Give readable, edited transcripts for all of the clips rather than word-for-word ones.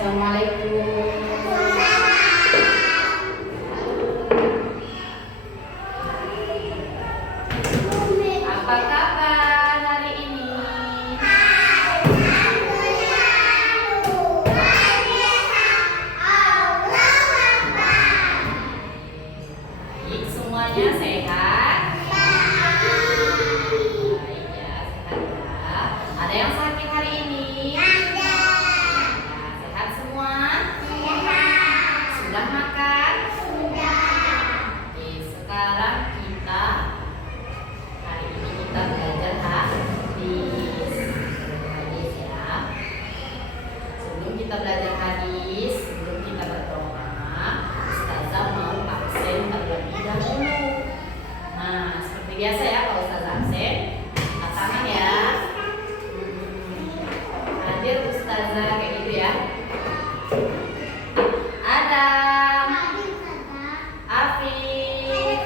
Apa kabar hari ini? Baik, semuanya sehat? Baik ya, sehat ya. Ada yang sakit hari ini? Sehat semua? Sudah makan? Oke, sekarang kita hari ini kita belajar hadis ya. Sebelum kita belajar hadis, sebelum kita berdoa, Ustazah mau absen terlebih dahulu. Nah, seperti biasa ya, kalau Ustazah absen, angkat tangan ya. Hadir Ustazah kayak gitu ya. Adam, Afif,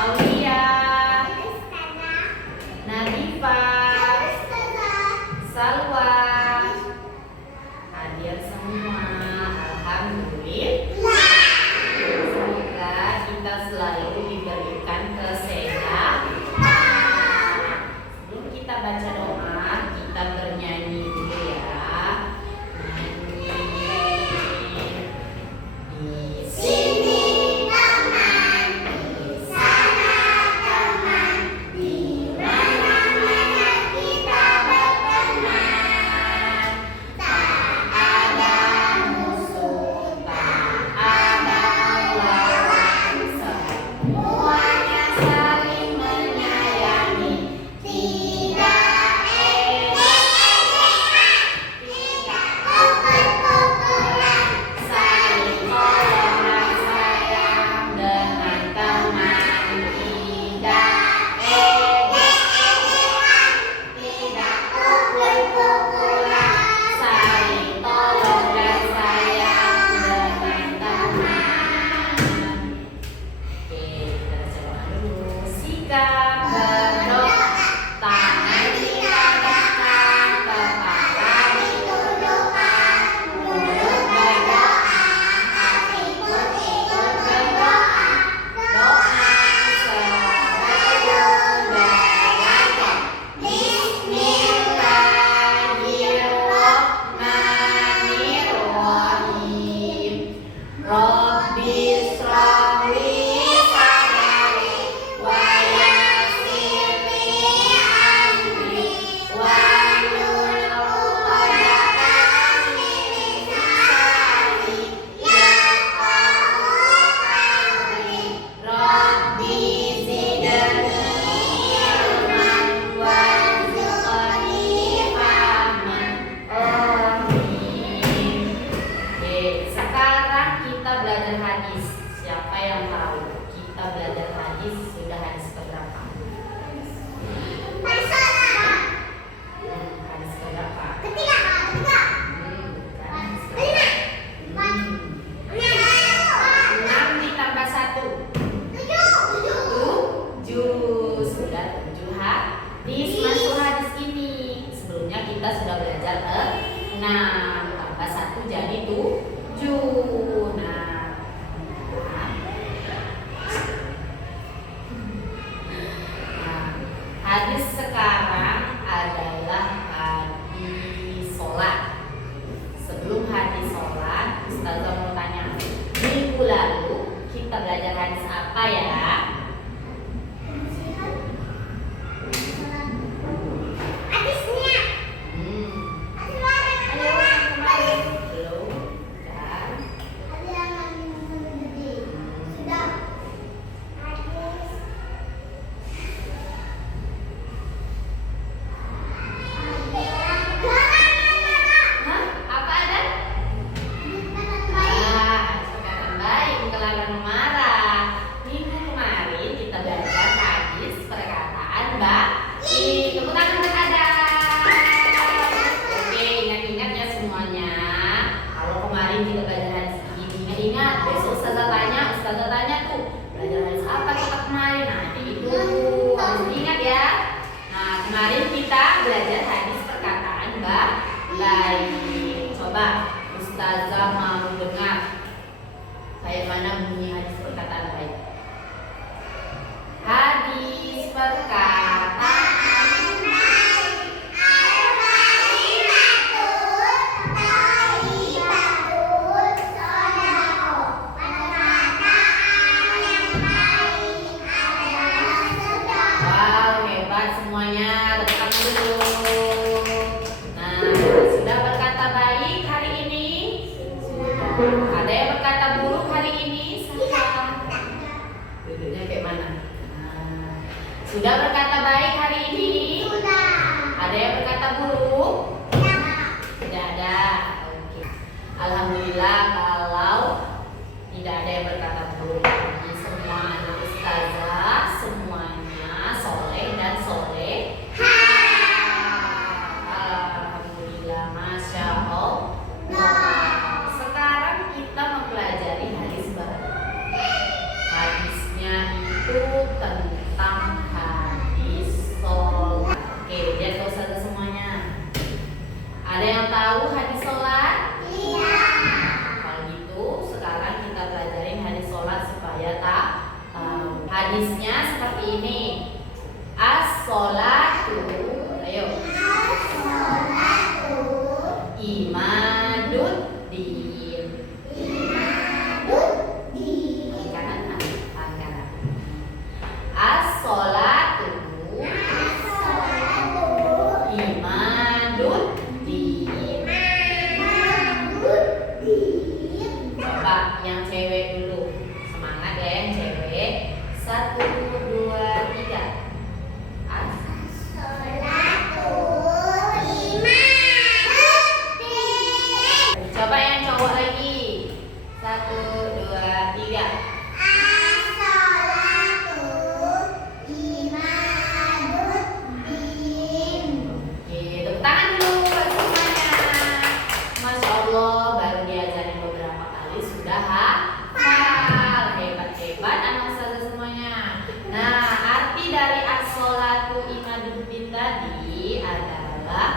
Aulia, Nadifa, Salwa, hadir semua. Alhamdulillah. Semoga kita selalu diberikan kesehatan. Sebelum kita baca doa, kita bernyanyi dulu ya. Di sini teman, di sana teman, di mana-mana kita berteman. Tak ada musuh, tak ada lawan, semuanya saling menyayangi. Tidak tidak pukul-pukulan, saling tolong dan sayang dengan teman. Tidak ejek-ejekan, tidak pukul-pukulan, saling tolong dan sayang dengan teman. Oke, kita baca doa dulu. Sikap berdoa, tangan diadapkan, kepala ditundukkan, mulut berdoa, hati pun ikut berdoa. Doa sebelum Bismillahirrahmanirrahim. Rabbi shrahli sadri wa yassirli amri wahlul 'uqdatam min lisani yafqahu qawli. Rabbi zidni ilman warzuqni fahman. Amin. Oke, sekarang kita belajar hadis. Siapa yang tahu kita belajar hadis sudah hadis keberapa? Hadis keberapa? Bukan, hadis keberapa? 6 ditambah 1 7. Sudah 7 hadis masuk hadis ini. Sebelumnya kita sudah belajar 6 tambah 1 jadi 7. Hadis sekarang adalah hadis sholat. Sebelum hadis sholat, Ustazah mau tanya, minggu lalu kita belajar hadis apa ya? Ayo, yang kemarin belum kan? Hah? Apa ada? Perkataan baik, bukan larangan marah. Minggu kemarin kita belajar hadis perkataan baik. Tepuk tangan untuk Adam. Oke, ingat-ingat ya semuanya. Kalau kemarin kita belajar hadis ini, ingat besok Ustazah tanya tuh belajar hadis apa kita kemarin. Nanti itu harus diingat ya. Nah, kemarin kita belajar hadis perkataan baik. Coba Ustazah mau dengar. Kayak mana bunyi hadis perkataan baik? Hadis perkataan semuanya, tepuk tangan dulu. Nah, sudah berkata baik hari ini? Sudah. Ada yang berkata buruk hari ini? Sudah. Duduknya kayak mana? Nah, sudah berkata baik hari ini? Sudah. Ada yang berkata buruk? Tidak ada. Oke. Alhamdulillah kalau tidak ada yang berkata buruk. Jadi semua anak ustazah semuanya soleh dan soleh. Alhamdulillah, masya Allah. Sekarang kita mempelajari hadis baru. Hadisnya itu tentang hadis sholat. Oke, lihat ustazah semuanya. Ada yang tahu hadis sholat? Iya. Kalau gitu sekarang kita pelajarin hadis sholat supaya tahu. Hadisnya seperti ini. As-sholatu, ayo. As-sholatu imaduddin. Imaduddin. Kanan, kanan. As-sholatu imaduddin. Coba yang cewek dulu. Semangat ya yang cewek. 1, 2, 3. Coba yang cowok lagi. 1, 2, 3. Oke, tepuk tangan dulu buat semuanya. Masya Allah, baru diajarin beberapa kali sudah hafal. Hebat-hebat anak ustazah semuanya. Nah, arti dari as-sholatu imaduddin tadi adalah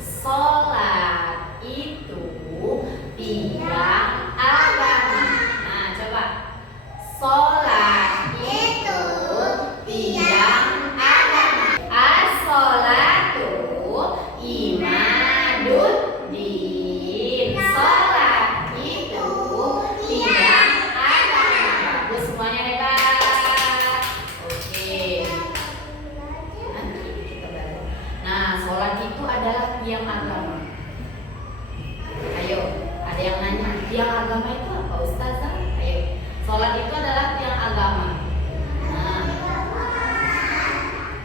sholat itu tiang agama. Nah, coba. Sholat itu tiang agama. As-sholatu imaduddin. Sholat itu tiang agama. Bagus, semuanya hebat. Oke. Nanti kita balik. Nah, sholat itu adalah tiang agama. Ayo, ada yang nanya, tiang agama itu apa ustazah? Ayo, sholat itu adalah tiang agama. Nah,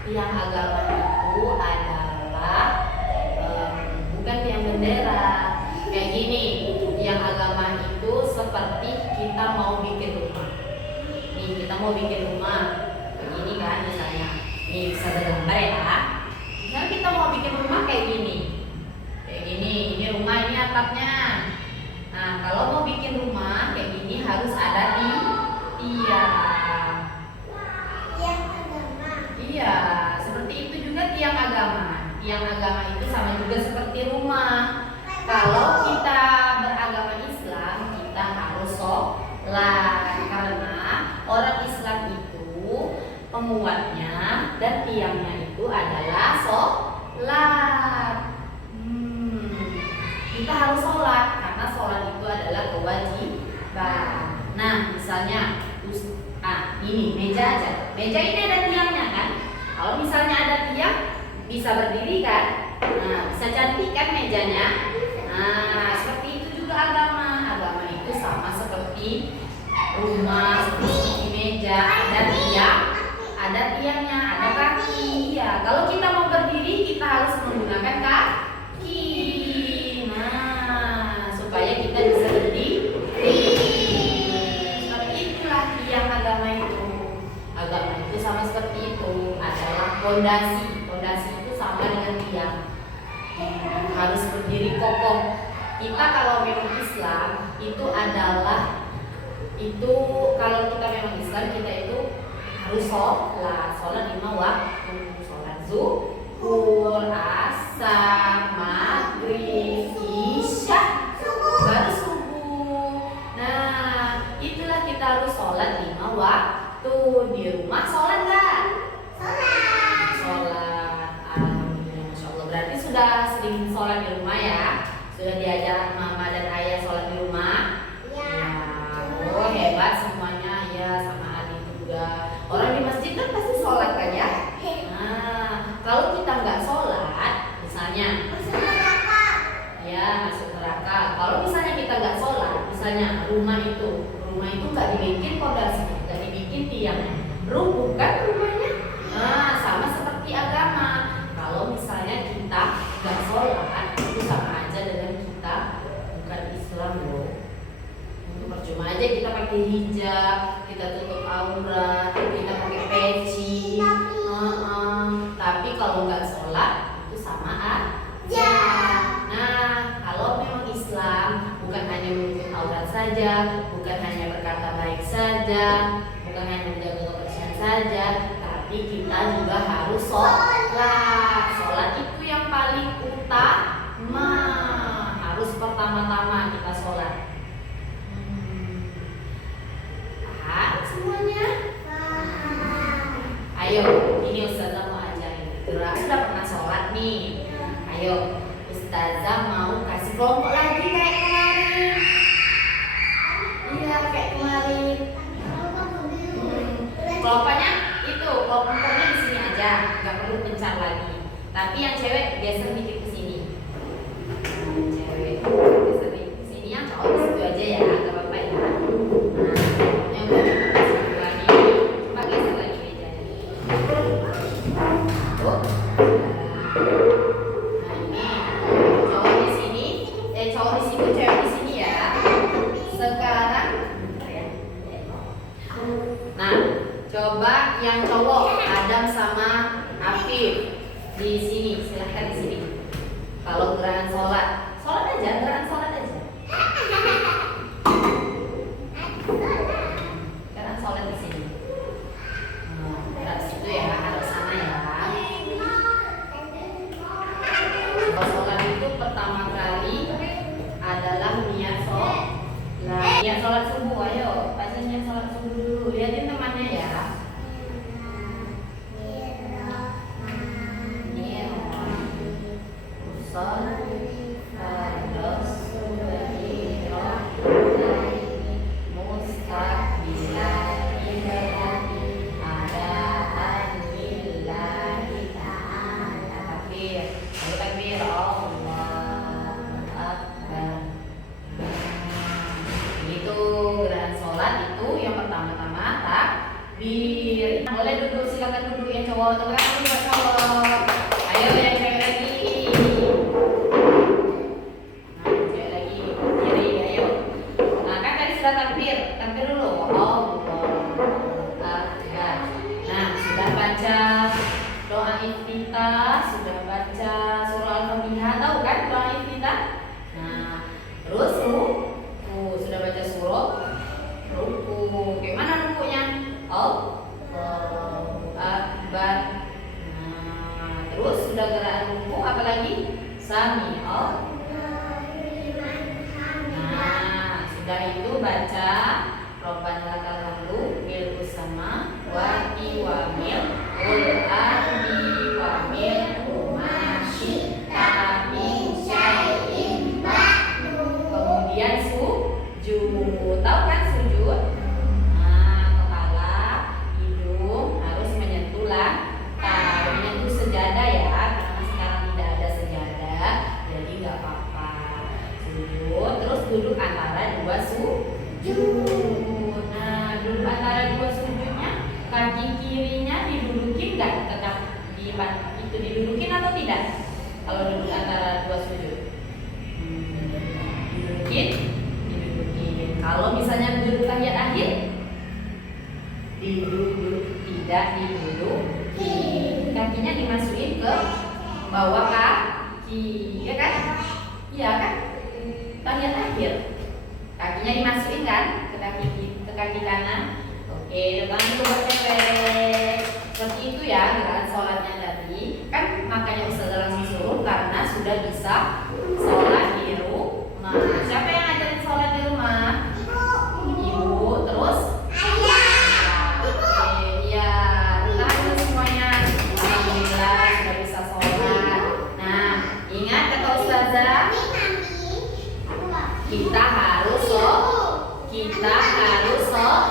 tiang agama itu adalah bukan tiang bendera. Kayak gini, tiang agama itu seperti kita mau bikin rumah. Nih, kita mau bikin rumah. Begini kan misalnya. Nih, bisa gambar ya. Misalnya kita mau bikin rumah kayak gini. Ini rumah, ini atapnya. Nah, kalau mau bikin rumah kayak gini harus ada tiang. Iya, seperti itu juga tiang agama. Tiang agama itu sama juga seperti rumah. Kalau kita beragama Islam, kita harus sholat karena orang Islam itu penguatnya dan tiangnya itu adalah sholat. Kita harus sholat karena sholat itu adalah kewajiban. Nah, misalnya ini meja aja. Meja ini ada tiangnya kan? Kalau misalnya ada tiang, bisa berdiri kan? Nah, bisa cantik kan mejanya? Nah, seperti itu juga agama. Agama itu sama seperti rumah, seperti meja, ada tiang, ada tiangnya, ada kaki. Ya, kalau kita mau berdiri, kita harus menggunakan kaki. Nah, supaya kita bisa berdiri. Seperti itulah tiang agama itu. Agama itu sama seperti itu, adalah fondasi. Fondasi itu sama dengan tiang. Harus berdiri kokoh. Kita kalau memang Islam itu adalah kalau kita memang Islam, kita itu harus sholat 5 waktu. Sholat zuhur, asar, maghrib, isya, baru misalnya rumah itu nggak dibikin pondasinya, nggak dibikin tiangnya, rubuh kan rumahnya. Nah, sama seperti agama. Kalau misalnya kita nggak sholat, itu sama aja dengan kita bukan Islam loh. Itu percuma aja kita pakai hijab, kita tutup aurat, kita pakai peci. Tapi kalau nggak sholat itu sama aja. Nah, kalau memang Islam bukan hanya menutup aurat saja, bukan hanya berkata baik saja, bukan hanya menjaga kebersihan saja, tapi kita juga harus sholat. Sholat itu yang paling utama. Harus pertama-tama kita sholat. Paham semuanya? Ayo, ini Ustazah mau ajarin. Sudah pernah sholat nih. Ayo, Ustazah mau kasih kelompok lagi kayak kemarin. Iya, kayak kemarin. Kelompoknya itu, kelompoknya di sini aja, nggak perlu pencar lagi. Tapi yang cewek geser dikit ke sini. Cewek geser dikit ke sini, yang cowok di situ aja ya, nggak apa-apa ya. Nah, yang udah lagi, coba geser lagi mejanya. Tuh. Nah ini cowok di sini, cowok di situ, cewek di sini ya. Sekarang, nah coba yang cowok Adam sama Afif di sini, silahkan di sini. Kalau gerakan sholat aja, gerakan sholat aja. Gerakan sholat di sini. Gerak situ ya, harus sana ya. Kalau sholat itu pertama kali adalah niat sholat. Niat sholat subuh, ayo baca niat sholat subuh dulu. Lihatin temannya ya. Boleh duduk, silakan duduk yang cowok, teman dulu buat cowok. Ayo yang cewek lagi. Nah, cewek lagi kiri, ayo. Nah, kan tadi sudah takbir dulu. Nah, sudah baca doa iftitah, sudah baca surah Al-Fatihah, tahu kan doa iftitah? Nah, terus sudah baca surah ruku. Gimana rukunya? Allahu Akbar. Nah, terus sudah gerakan ruku, apalagi sami. Nah, sudah itu baca Rabbana lakal hamdu mil usama wati wa mil ul ardi wa mil masyita min syai'in ba'du. Kemudian sujud. Tahu kan sujud? Menyentuh sejadah ya, karena sekarang tidak ada sejadah, jadi nggak apa-apa. Sujud, terus duduk antara dua sujud. Nah, duduk antara dua sujudnya, kaki kirinya didudukin nggak? Itu didudukin atau tidak? Kalau duduk antara dua sujud, didudukin. Kalau misalnya duduk tahiyat akhir, tidak didudukin. Kakinya dimasukin ke bawah kaki, ya kan? Iya kan? Tahiyat akhir, kakinya dimasukin kan ke kaki kanan. Oke, tangan dulu buat cewek. Seperti itu ya gerakan sholatnya tadi. Kan makanya Ustazah langsung suruh karena sudah bisa sholat di rumah. Siapa yang ngajarin sholat di rumah? Ibu. Terus? Kita harus sholat.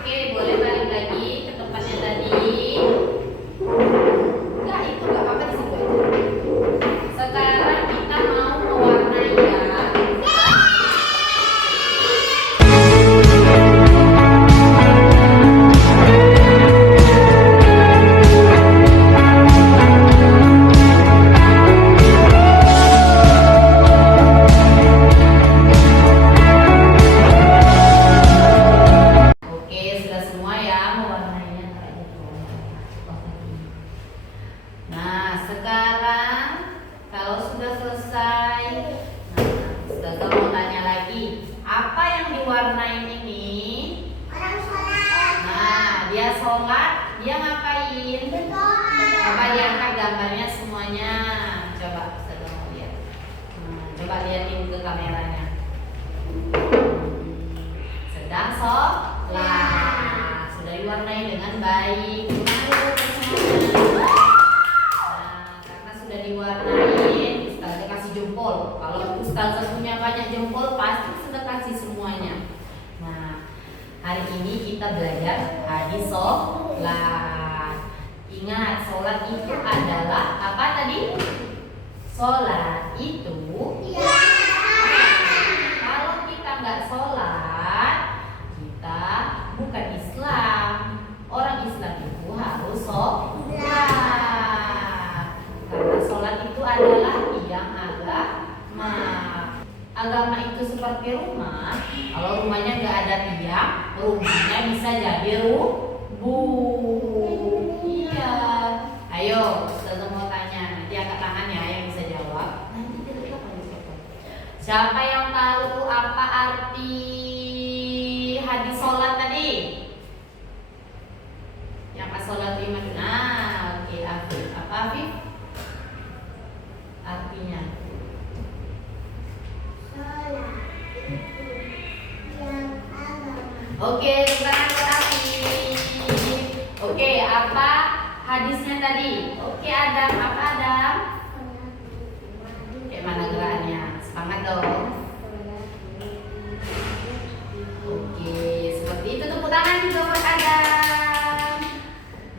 Oke, boleh balik lagi ke tempatnya tadi. Enggak, itu enggak apa-apa di situ aja. Sekarang kita mau mewarnai ya. diwarnain ini? Orang sholat. Nah, dia sholat, dia ngapain? Coba diangkat gambarnya semuanya. Coba, Ustazah mau lihat. Coba liatin ke kameranya. Sedang sholat, sudah diwarnai dengan baik. Nah, karena sudah diwarnain, Ustazah kasih jempol. Kalau Ustazah punya banyak jempol, pasti sudah kasih semuanya. Nah, hari ini kita belajar hadis sholat. Ingat, sholat itu adalah apa tadi? Sholat itu kalau kita nggak sholat, kita bukan Islam. Orang Islam itu harus sholat. Karena sholat itu adalah tiang agama. Agama itu seperti rumah. Kalau rumahnya nggak ada tiang, rumahnya bisa jadi rubuh. Iya. Ayo, Ustazah mau tanya. Nanti angkat tangan ya yang bisa jawab. Nanti kita siapa yang tahu apa arti hadis sholat tadi? Yang as-sholat lima. Nah, oke, Afif. Apa Afif? Artinya? Sholat itu yang agama. Oke, tangan buat Afif. Oke, apa hadisnya tadi? Oke, Adam. Apa Adam? Kayak mana gerakannya? Semangat dong. Oke, seperti itu, tepuk tangan juga buat Adam.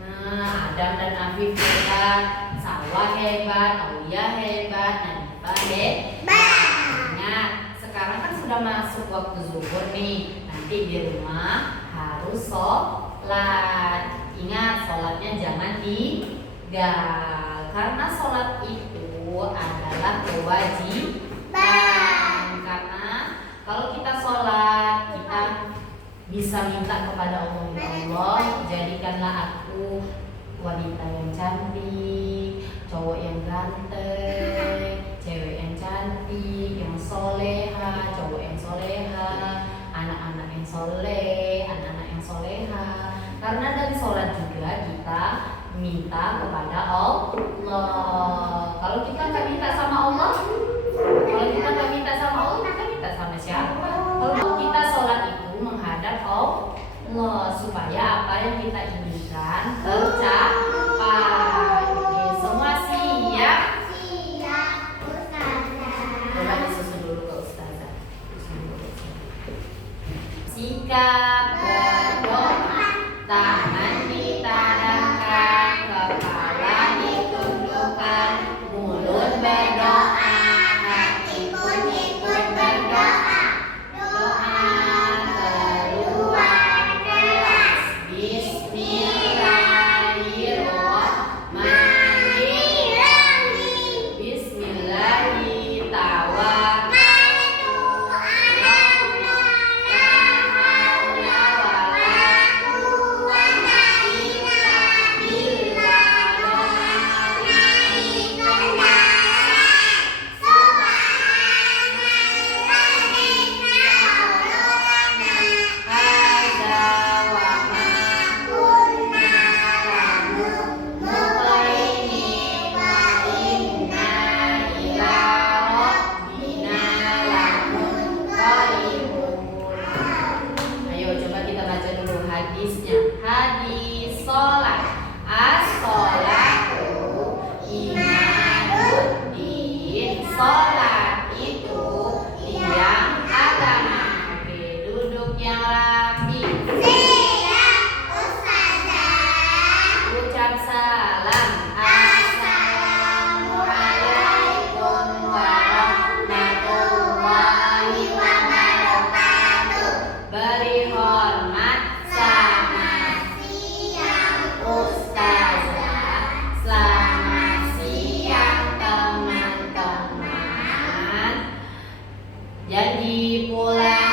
Nah, Adam dan Afif hebat, Sawah hebat, Aulia hebat, Nadifa hebat. Ingat, sekarang kan sudah masuk waktu zuhur nih. Nanti di rumah harus sholat. Ingat, sholatnya jangan digal. Karena sholat itu adalah kewajiban. Karena kalau kita sholat, kita bisa minta kepada Allah, ya Allah, jadikanlah aku wanita yang cantik, cowok yang ganteng, cewek yang cantik, yang soleha, cowok yang soleha, anak-anak yang soleh, anak-anak yang soleha. Karena dari sholat juga kita minta kepada Allah. Kalau kita nggak minta sama Allah, kita minta sama siapa? Kalau kita sholat itu menghadap Allah supaya apa yang kita inginkan tercapai. Oke, semua siap? Siap, Ustazah. Coba disusun dulu ke Ustazah. Sikap berdoa, tangan ditadamkan, kepala ditundukkan, mulut berdoa, hati pun ikut berdoa. Doa keluar kelas. Bismillahirrahmanirrahim. Ayo coba kita baca dulu hadisnya. Hadis sholat. As-sholatu imaduddin. Sholat itu tiang agama. Oke, duduk yang rapi. Siap, Ustazah. Ucap salam. Assalamualaikum warahmatullahi wabarakatuh. Beri hormat. Selamat siang Ustazah. Selamat siang teman-teman. Jadi pulang